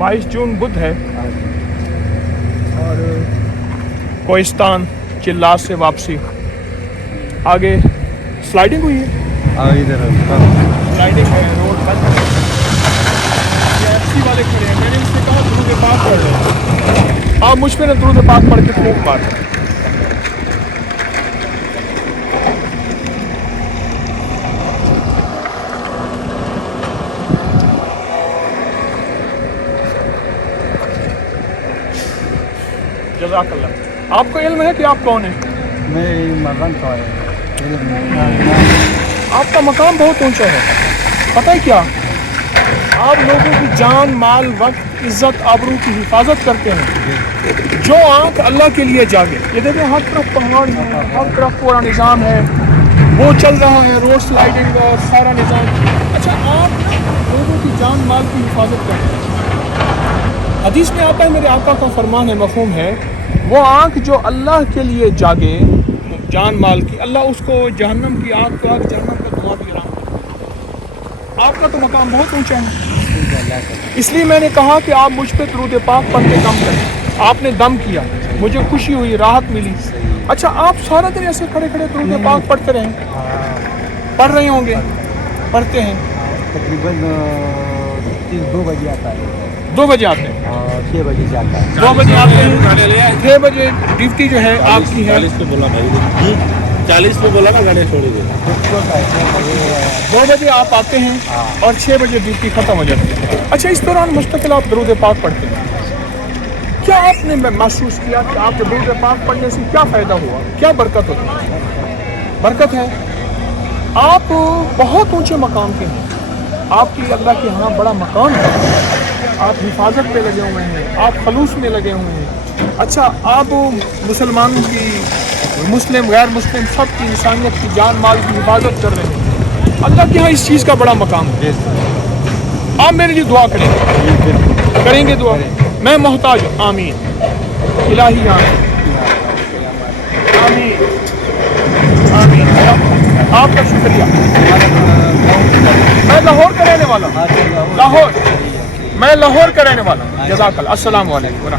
22 जून बुध है और कोहिस्तान चिल्लात से वापसी, आगे स्लाइडिंग हुई है, इधर स्लाइडिंग है, रोड बंद है। ये एफसी वाले खड़े हैं, मैंने उनसे कहा दुरूद पाक पढ़ लो, आप मुझ पे ना दुरूद पाक पढ़ के फूंक मार। जज़ाकल्लाह। आपको इल्म है कि आप कौन हैं? मैं मरन का है। आपका मकाम बहुत ऊंचा है, पता है क्या? आप लोगों की जान, माल, वक्त, इज्जत, आबरू की हिफाजत करते हैं। जो आंख अल्लाह के लिए जागे, ये देखें हर तरफ पहाड़ है, हर तरफ पूरा निज़ाम है, वो चल रहा है, रोड स्लाइडिंग और सारा निज़ाम। अच्छा, आप लोगों की जान, माल की हिफाजत करते हैं। हदीस में आता है, मेरे आका का फरमान है, मफ़हूम है, वो आँख जो अल्लाह के लिए जागे, जान माल की, अल्लाह उसको जहन्नम की आग का, जहन्नम का धुआं भी हराम करे। आपका तो मकाम बहुत ऊंचा है, इसलिए मैंने कहा कि आप मुझ पर दुरूद पाक पढ़ के दम करें। आपने दम किया, मुझे खुशी हुई, राहत मिली। अच्छा, आप सारा दिन ऐसे खड़े खड़े दुरूद पाक पढ़ते रहें? पढ़ रहे होंगे, पढ़ते हैं। तकरीबन 2 बजे आता है, 2 बजे आते हैं, 6 बजे से आता है। 2 बजे आते हैं, 6 बजे ड्यूटी जो है आपकी है। 40 पे बोला भाई, 40 पे बोला ना, गाड़ी छोड़ी दे। 2 बजे आप आते हैं और 6 बजे ड्यूटी ख़त्म हो जाती है। अच्छा, इस दौरान मुस्तकिल आप दुरूद पाक पढ़ते हैं, क्या आपने महसूस किया कि आपके दुरूद पाक पढ़ने से क्या फ़ायदा हुआ, क्या बरकत होती है? बरकत है, आप बहुत ऊंचे मकाम के हैं, आपकी अल्लाह के यहाँ बड़ा मकाम है, आप हिफाजत पे लगे हुए हैं, आप खलूस में लगे हुए हैं। अच्छा, आप मुसलमानों की, मुस्लिम गैर मुस्लिम सब की, इंसानियत की जान माल की हिफाजत कर रहे हैं। अल्लाह के यहाँ इस चीज़ का बड़ा मकाम है। आप मेरे लिए दुआ करेंगे, करेंगे दुआ? मैं मोहताज हूँ, आमीन इलाही, आमीन आमीन आमीन। आपका शुक्रिया। मैं लाहौर का रहने वाला हूँ, लाहौर, मैं लाहौर का रहने वाला हूँ। जज़ाकल्लाह। अस्सलाम वालेकुम।